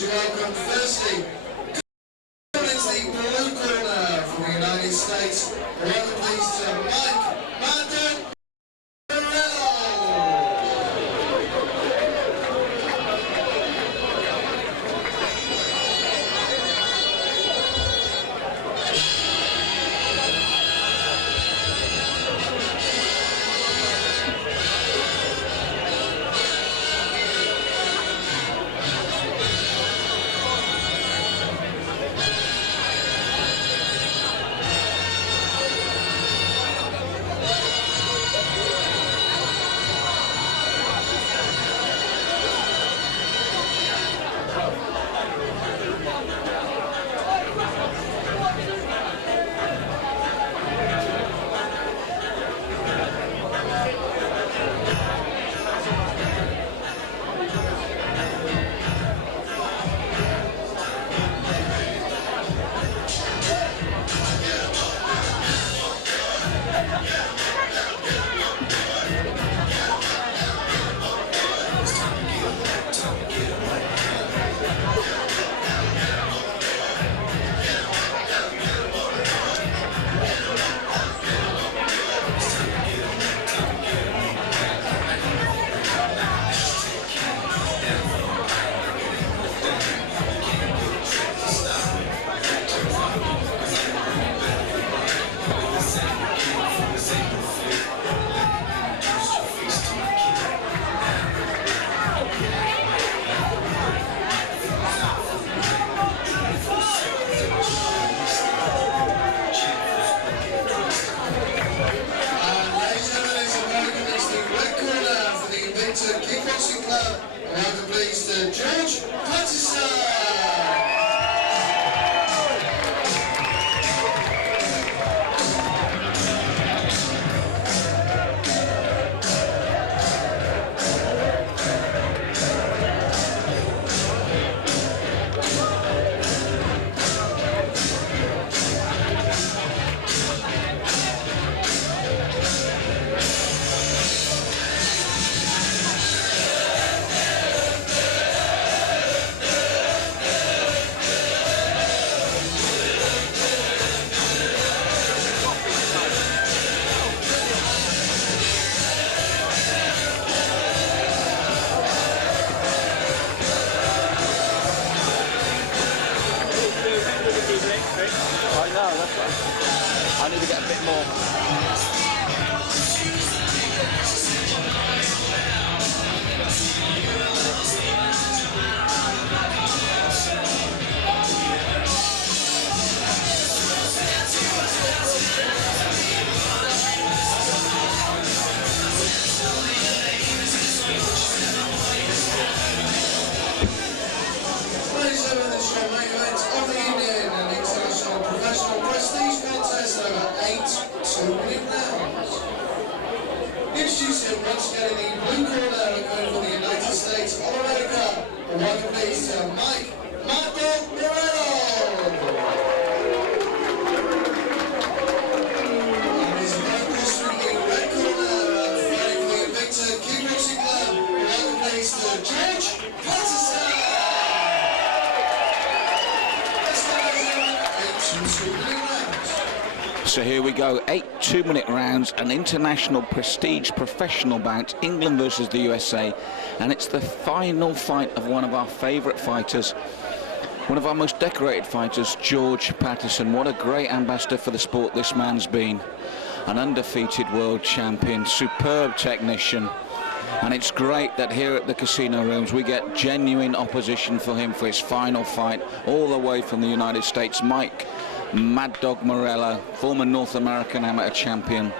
could you welcome firstly, coming into the blue corner from the United States, welcome please to MadDog, Morello. Kickboxing Club, welcome please to Pattison. I need to get a bit more. Ladies and gentlemen, this is your main event of the evening, an international professional prestige contest over 8 2-minute rounds. Introducing once again in the blue corner, going from the United States of America, welcome please to MadDog Morello. And his man across from the red corner, fighting for the Invicta Kickboxing Club, welcome please to Pattison. So here we go, 8 2-minute rounds, an international prestige professional bout, England versus the USA, and it's the final fight of one of our favourite fighters, one of our most decorated fighters, George Pattison. What a great ambassador for the sport this man's been. An undefeated world champion, superb technician, and it's great that here at the Casino Rooms we get genuine opposition for him for his final fight, all the way from the United States. MadDog Morello, former North American amateur champion,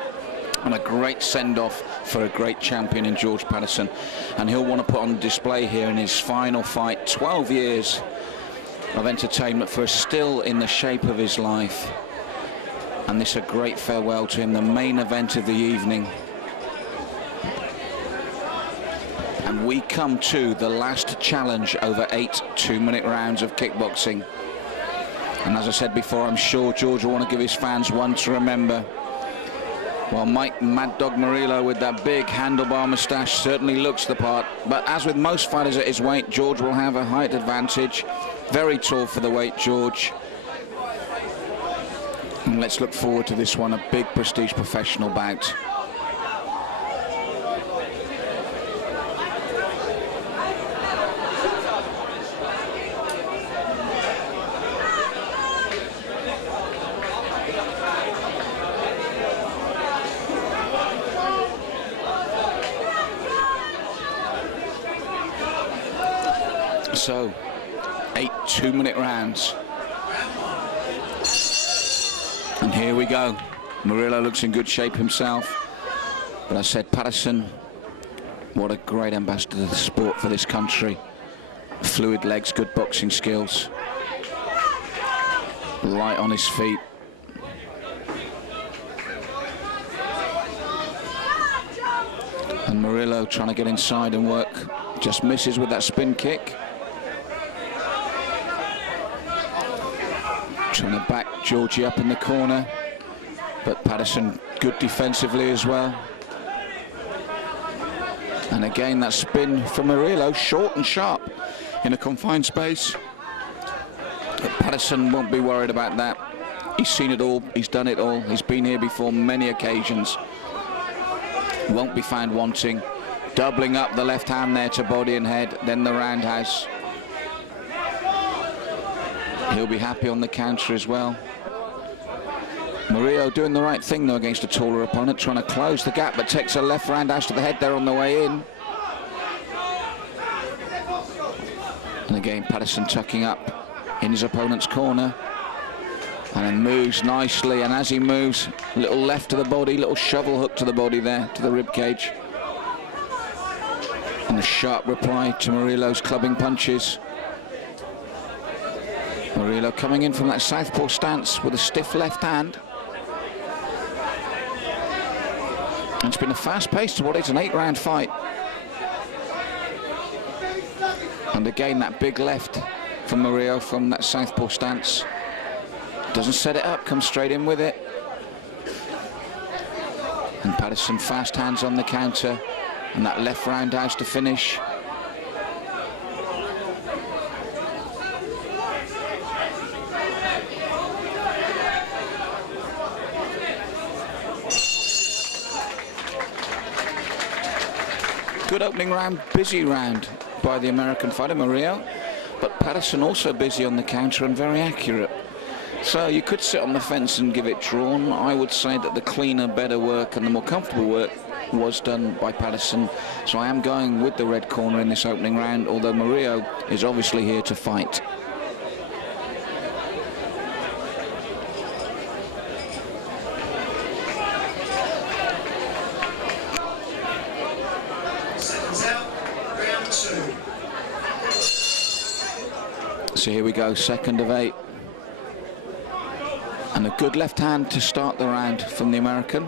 and a great send-off for a great champion in George Pattison. And he'll want to put on display here in his final fight, 12 years of entertainment for us, still in the shape of his life. And this is a great farewell to him, the main event of the evening. And we come to the last challenge over 8 2-minute rounds of kickboxing. And as I said before, I'm sure George will want to give his fans one to remember. Well, MadDog Morello with that big handlebar moustache certainly looks the part. But as with most fighters at his weight, George will have a height advantage. Very tall for the weight, George. And let's look forward to this one, a big prestige professional bout. So, 8 2-minute rounds. And here we go. Morello looks in good shape himself. But I said, Pattison, what a great ambassador of the sport for this country. Fluid legs, good boxing skills. Light on his feet. And Morello trying to get inside and work. Just misses with that spin kick. Trying to back Georgie up in the corner, but Pattison good defensively as well. And again, that spin from Morello, short and sharp in a confined space. But Pattison won't be worried about that. He's seen it all, he's done it all, he's been here before many occasions. Won't be found wanting. Doubling up the left hand there to body and head, then the roundhouse. He'll be happy on the counter as well. Morello doing the right thing though against a taller opponent, trying to close the gap, but takes a left roundhouse to the head there on the way in. And again, Pattison tucking up in his opponent's corner. And then moves nicely, and as he moves, little left to the body, little shovel hook to the body there, to the rib cage. And a sharp reply to Morello's clubbing punches. Morello coming in from that southpaw stance with a stiff left hand. And it's been a fast pace to what is an 8-round fight. And again, that big left from Morello from that southpaw stance. Doesn't set it up, comes straight in with it. And Pattison fast hands on the counter. And that left roundhouse to finish. Good opening round, busy round by the American fighter Morello, but Pattison also busy on the counter and very accurate. So you could sit on the fence and give it drawn. I would say that the cleaner, better work and the more comfortable work was done by Pattison. So I am going with the red corner in this opening round, although Morello is obviously here to fight. So here we go, second of 8. And a good left hand to start the round from the American.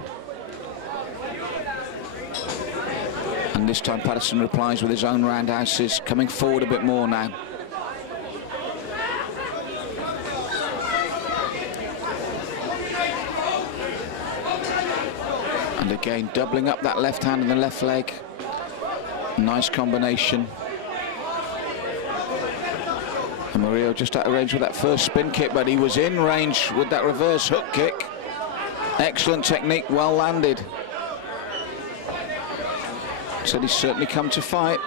And this time Pattison replies with his own roundhouses, coming forward a bit more now. And again, doubling up that left hand and the left leg. Nice combination. And Morello just out of range with that first spin kick, but he was in range with that reverse hook kick. Excellent technique, well landed. Said he's certainly come to fight.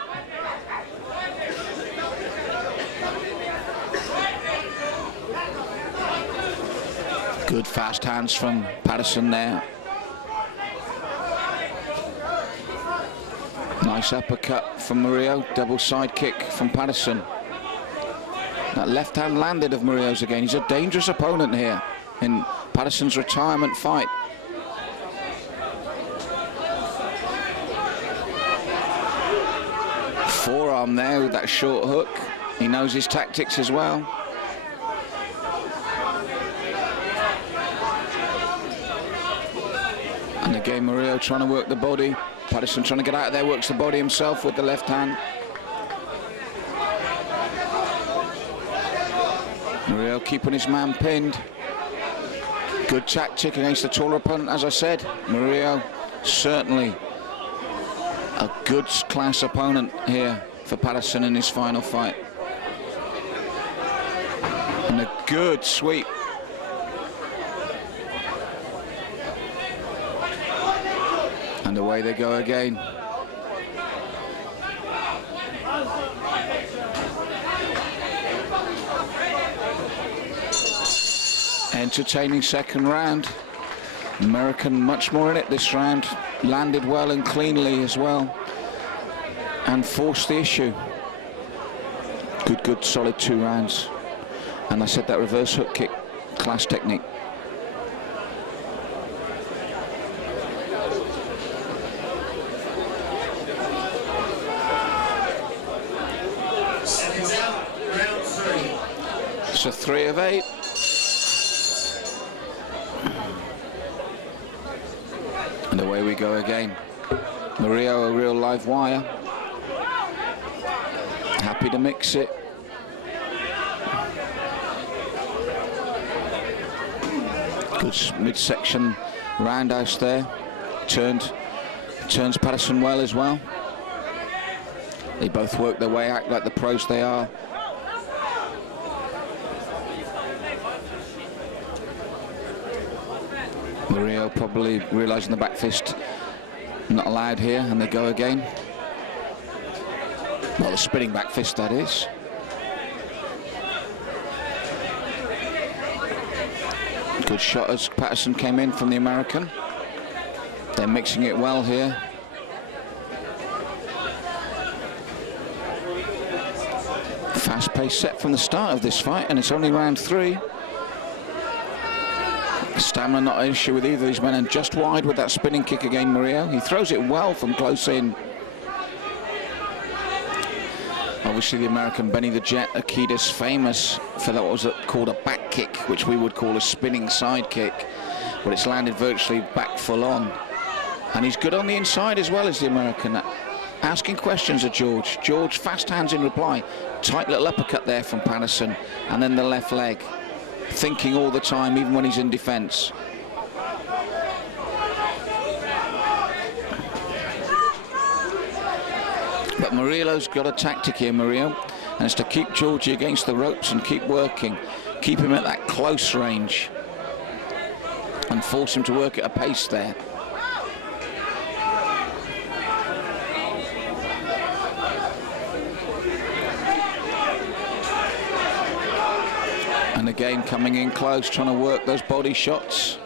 Good fast hands from Pattison there. Nice uppercut from Morello, double side kick from Pattison. That left hand landed of Morello's again. He's a dangerous opponent here in Pattison's retirement fight. Forearm there with that short hook. He knows his tactics as well. And again, Morello trying to work the body. Pattison trying to get out of there, works the body himself with the left hand. Morello keeping his man pinned. Good tactic against the taller opponent, as I said. Morello, certainly a good class opponent here for Pattison in his final fight. And a good sweep. And away they go again. Entertaining second round. American much more in it this round. Landed well and cleanly as well. And forced the issue. Good, solid 2 rounds. And I said that reverse hook kick, class technique. Seconds out, round 3. So 3 of 8. And away we go again. Morello, a real live wire. Happy to mix it. Good midsection roundhouse there. Turns Pattison well as well. They both work their way out like the pros they are. Morello probably realising the back fist not allowed here, and they go again. Well, the spinning back fist, that is. Good shot as Pattison came in from the American. They're mixing it well here. Fast-paced set from the start of this fight, and it's only round 3. Stamina not an issue with either of these men, and just wide with that spinning kick again, Morello. He throws it well from close in. Obviously the American Benny the Jet Akitas famous for that, what was called a back kick, which we would call a spinning side kick, but it's landed virtually back full on. And he's good on the inside as well as the American. Asking questions of George. George fast hands in reply. Tight little uppercut there from Pattison, and then the left leg. Thinking all the time, even when he's in defence. But Morello's got a tactic here, Morello, and it's to keep Georgie against the ropes and keep working. Keep him at that close range and force him to work at a pace there. And again coming in close, trying to work those body shots.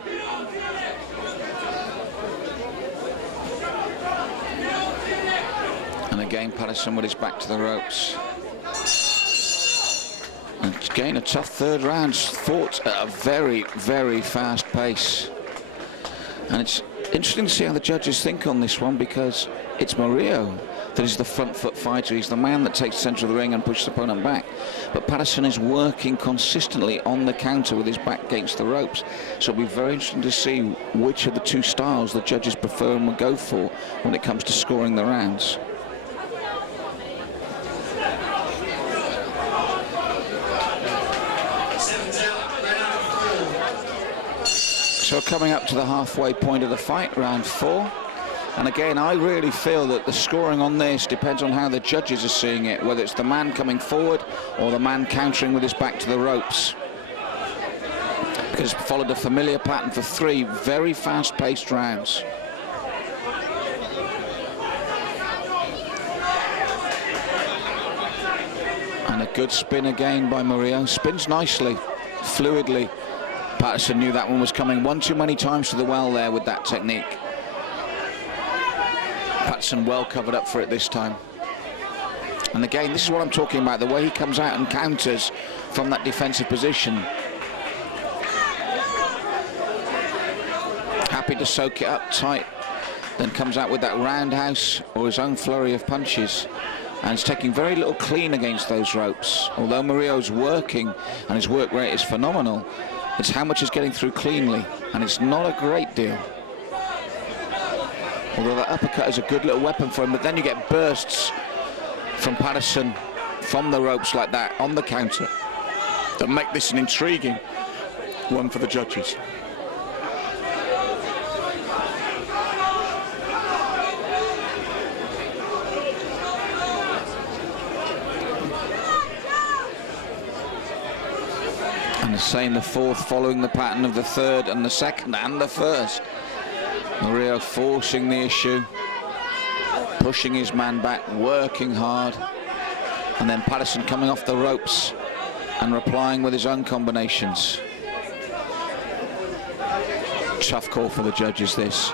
And again Pattison with his back to the ropes. And again a tough third round, fought at a very, very fast pace. And it's interesting to see how the judges think on this one, because it's Morello that is the front foot fighter. He's the man that takes the centre of the ring and pushes the opponent back. But Pattison is working consistently on the counter with his back against the ropes. So it'll be very interesting to see which of the 2 styles the judges prefer and will go for when it comes to scoring the rounds. So coming up to the halfway point of the fight, round 4. And again, I really feel that the scoring on this depends on how the judges are seeing it, whether it's the man coming forward or the man countering with his back to the ropes. Because it's followed a familiar pattern for 3 very fast-paced rounds. And a good spin again by Morello. Spins nicely, fluidly. Pattison knew that one was coming one too many times to the well there with that technique. Pattison well covered up for it this time. And again, this is what I'm talking about, the way he comes out and counters from that defensive position. Happy to soak it up tight, then comes out with that roundhouse or his own flurry of punches. And it's taking very little clean against those ropes. Although Morello's working and his work rate is phenomenal, it's how much is getting through cleanly, and it's not a great deal. Although that uppercut is a good little weapon for him, but then you get bursts from Pattison from the ropes like that on the counter that make this an intriguing one for the judges. And the same, the fourth, following the pattern of the third and the second and the first. Morello forcing the issue, pushing his man back, working hard. And then Pattison coming off the ropes and replying with his own combinations. Tough call for the judges, this.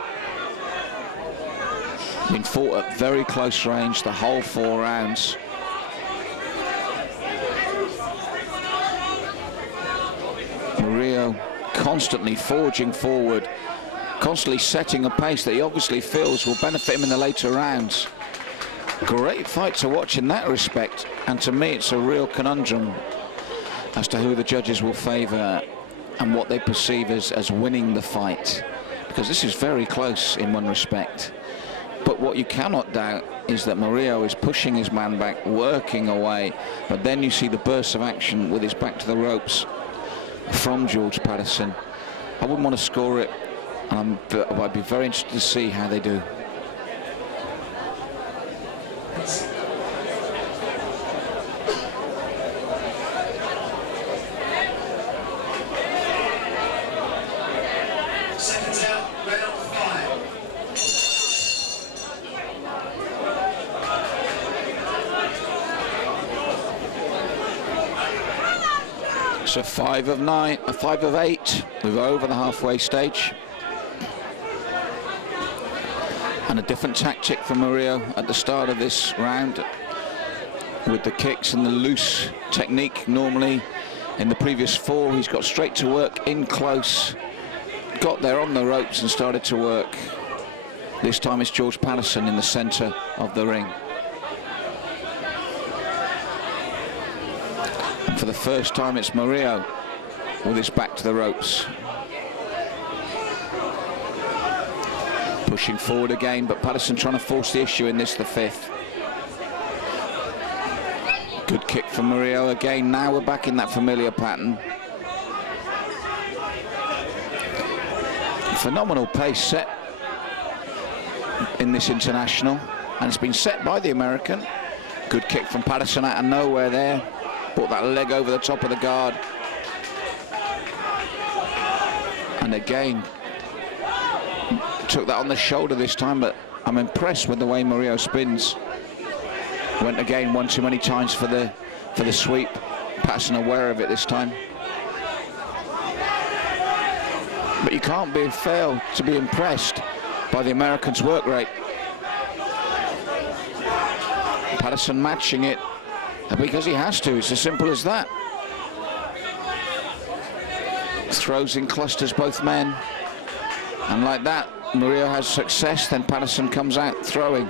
Been fought at very close range the whole 4 rounds. Morello constantly forging forward, constantly setting a pace that he obviously feels will benefit him in the later rounds. Great fight to watch in that respect, and to me it's a real conundrum as to who the judges will favour and what they perceive as winning the fight, because this is very close in one respect. But what you cannot doubt is that Morello is pushing his man back, working away, but then you see the bursts of action with his back to the ropes from George Pattison. I wouldn't want to score it, and I'd be very interested to see how they do. Seconds out, round 5. So 5 of 9, 5 of 8. We're over the halfway stage. And a different tactic for Morello at the start of this round, with the kicks and the loose technique. Normally in the previous 4 he's got straight to work in close, got there on the ropes and started to work. This time it's George Pattison in the centre of the ring. And for the first time it's Morello with his back to the ropes. Pushing forward again, but Pattison trying to force the issue in this, the 5th. Good kick from Morello again. Now we're back in that familiar pattern. Phenomenal pace set in this international, and it's been set by the American. Good kick from Pattison out of nowhere there. Brought that leg over the top of the guard. And again, took that on the shoulder this time, but I'm impressed with the way Morello spins. Went again one too many times for the sweep. Pattison aware of it this time. But you can't fail to be impressed by the Americans' work rate. Pattison matching it because he has to. It's as simple as that. Throws in clusters both men, and like that Morello has success. Then Pattison comes out throwing.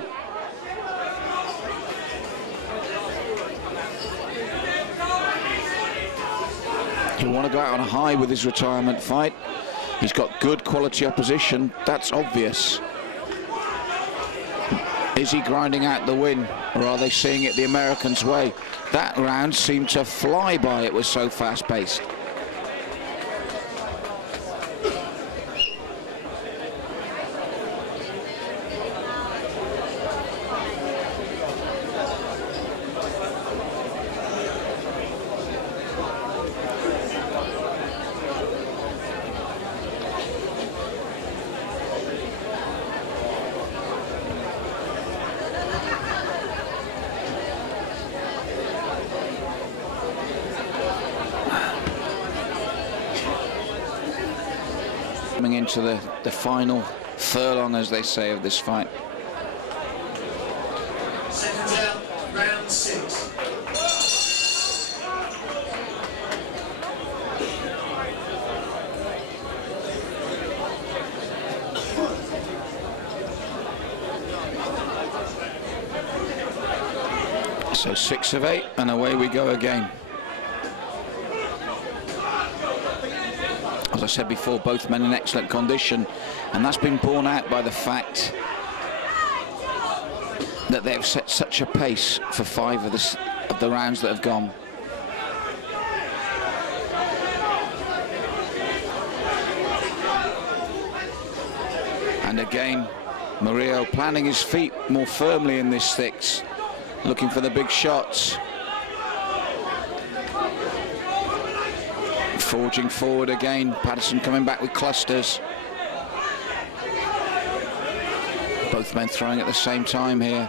He'll want to go out on a high with his retirement fight. He's got good quality opposition, that's obvious. Is he grinding out the win, or are they seeing it the Americans' way? That round seemed to fly by, it was so fast-paced. Coming into the final furlong, as they say, of this fight. Seconds out, round 6. So 6 of 8, and away we go again. As I said before, both men in excellent condition, and that's been borne out by the fact that they have set such a pace for 5 of the rounds that have gone. And again, Morello planting his feet more firmly in this 6, looking for the big shots. Forging forward again. Pattison coming back with clusters. Both men throwing at the same time here.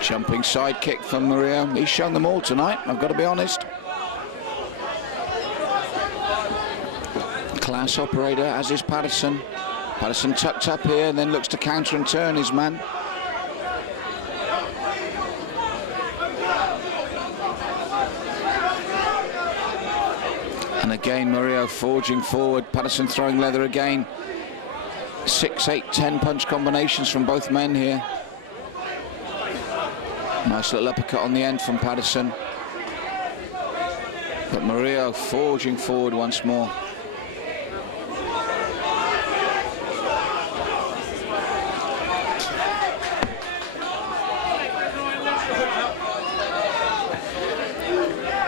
Jumping side kick from Morello. He's shown them all tonight, I've got to be honest. Class operator, as is Pattison. Pattison tucked up here and then looks to counter and turn his man. And again, Morello forging forward. Pattison throwing leather again. 6, 8, 10 punch combinations from both men here. Nice little uppercut on the end from Pattison. But Morello forging forward once more.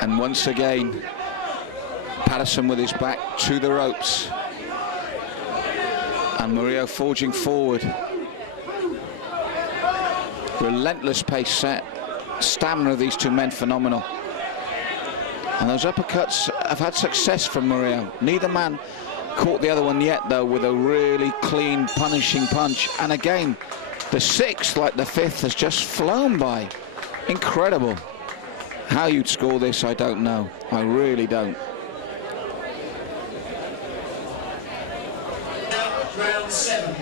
And once again, Pattison with his back to the ropes. And Morello forging forward. Relentless pace set. Stamina of these two men phenomenal. And those uppercuts have had success from Morello. Neither man caught the other one yet, though, with a really clean, punishing punch. And again, the sixth, like the fifth, has just flown by. Incredible. How you'd score this, I don't know. I really don't. Round 7.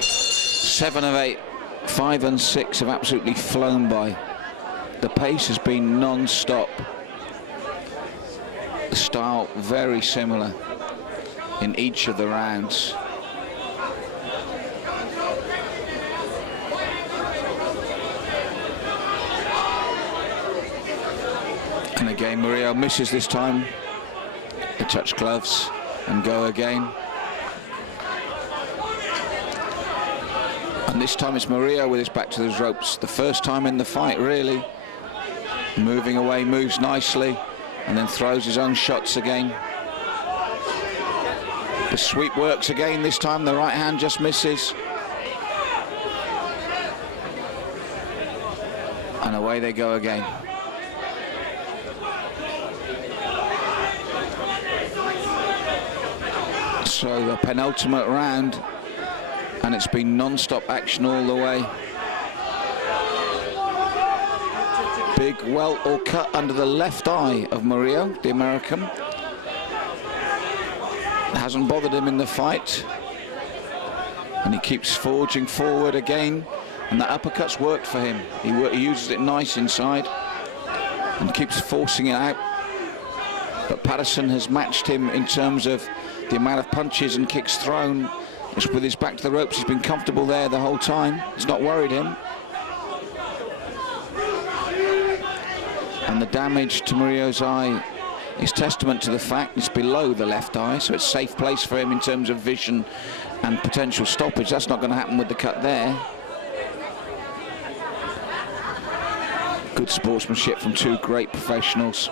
7 of 8. 5 and 6 have absolutely flown by. The pace has been non-stop. The style very similar in each of the rounds. And again, Morello misses this time. The touch gloves and go again. And this time it's Morello with his back to those ropes. The first time in the fight, really. Moving away, moves nicely, and then throws his own shots again. The sweep works again. This time the right hand just misses. And away they go again. So the penultimate round, and it's been non-stop action all the way. Big welt or cut under the left eye of Morello, the American. Hasn't bothered him in the fight. And he keeps forging forward again. And that uppercut's worked for him. He uses it nice inside and keeps forcing it out. But Pattison has matched him in terms of the amount of punches and kicks thrown. It's with his back to the ropes. He's been comfortable there the whole time. It's not worried him. And the damage to Morello's eye is testament to the fact it's below the left eye, so it's a safe place for him in terms of vision and potential stoppage. That's not going to happen with the cut there. Good sportsmanship from two great professionals.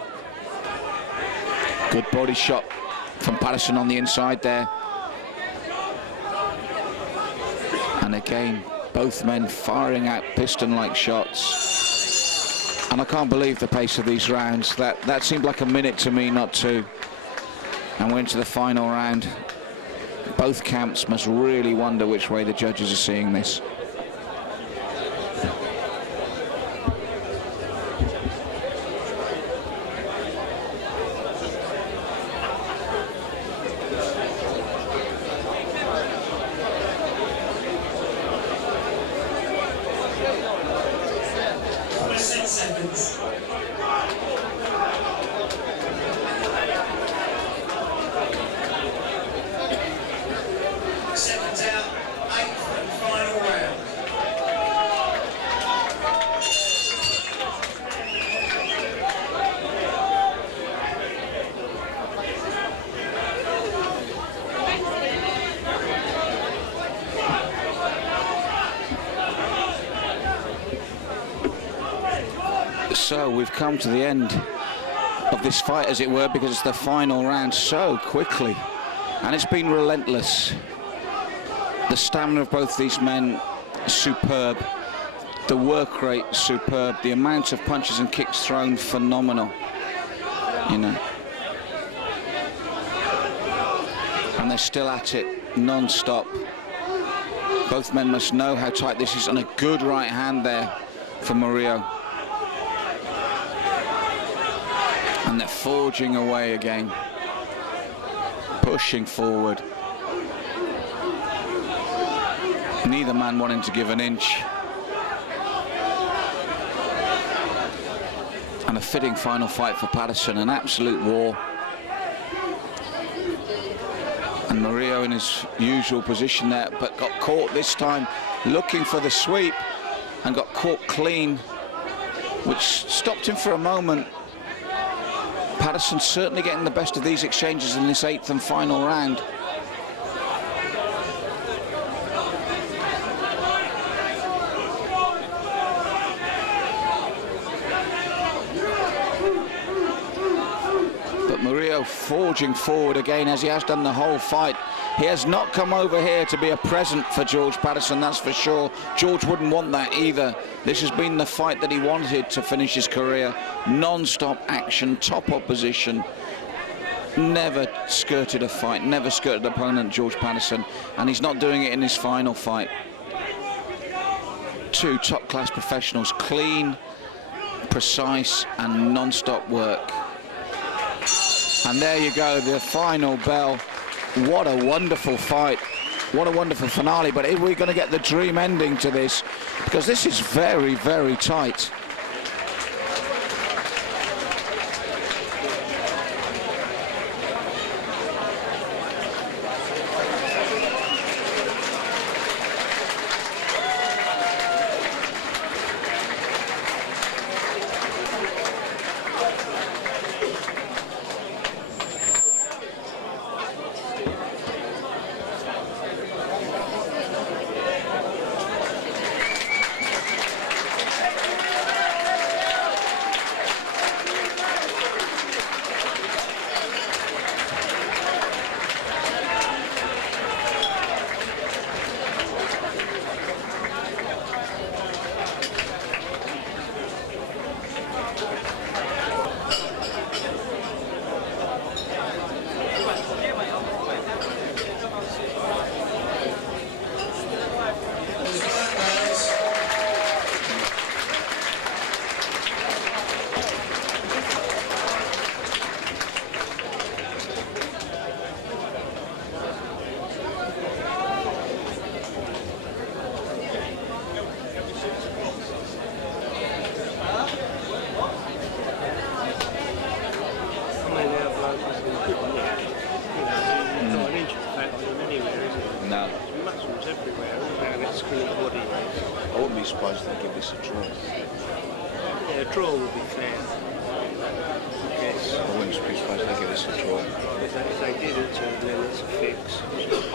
Good body shot from Pattison on the inside there. And again, both men firing out piston-like shots. And I can't believe the pace of these rounds. That seemed like a minute to me, not two. And we're into the final round. Both camps must really wonder which way the judges are seeing this. So we've come to the end of this fight, as it were, because it's the final round so quickly, and it's been relentless. The stamina of both these men, superb. The work rate, superb. The amount of punches and kicks thrown, phenomenal. You know. And they're still at it, non-stop. Both men must know how tight this is, and a good right hand there for Morello. And they're forging away again, pushing forward. Neither man wanting to give an inch. And a fitting final fight for Pattison, an absolute war. And Morello in his usual position there, but got caught this time looking for the sweep and got caught clean, which stopped him for a moment. Pattison certainly getting the best of these exchanges in this 8th and final round. But Morello forging forward again, as he has done the whole fight. He has not come over here to be a present for George Pattison, that's for sure. George wouldn't want that either. This has been the fight that he wanted to finish his career. Non-stop action, top opposition. Never skirted a fight, never skirted an opponent, George Pattison, and he's not doing it in his final fight. Two top-class professionals, clean, precise, and non-stop work. And there you go, the final bell. What a wonderful fight. What a wonderful finale. But are we going to get the dream ending to this? Because this is very, very tight. No. Muscles everywhere, and it's screwed body. I wouldn't be surprised if they give this a draw. Yeah, a draw would be fair. Yes. I wouldn't be surprised if they give this a draw. If they did it, then it's a fix.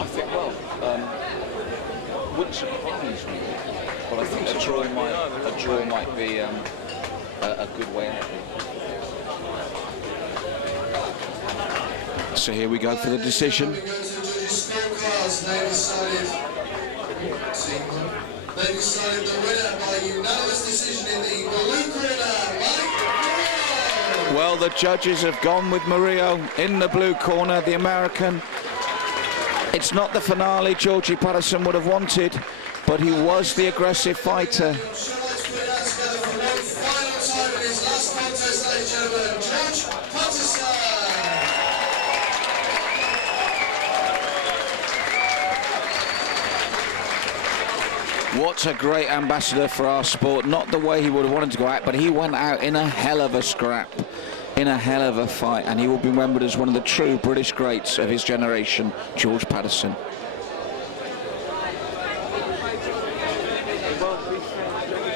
I think, well, wouldn't surprise me, but I think a draw might be a good way out. So here we go for the decision. They decided the winner by unanimous decision in the blue corner, Morello. Well, the judges have gone with Morello in the blue corner, the American. It's not the finale Georgie Pattison would have wanted, but he was the aggressive fighter. For one final time in his last contest, ladies and gentlemen, George Pattison. What a great ambassador for our sport. Not the way he would have wanted to go out, but he went out in a hell of a scrap, in a hell of a fight, and he will be remembered as one of the true British greats of his generation, George Pattison. It won't be fair.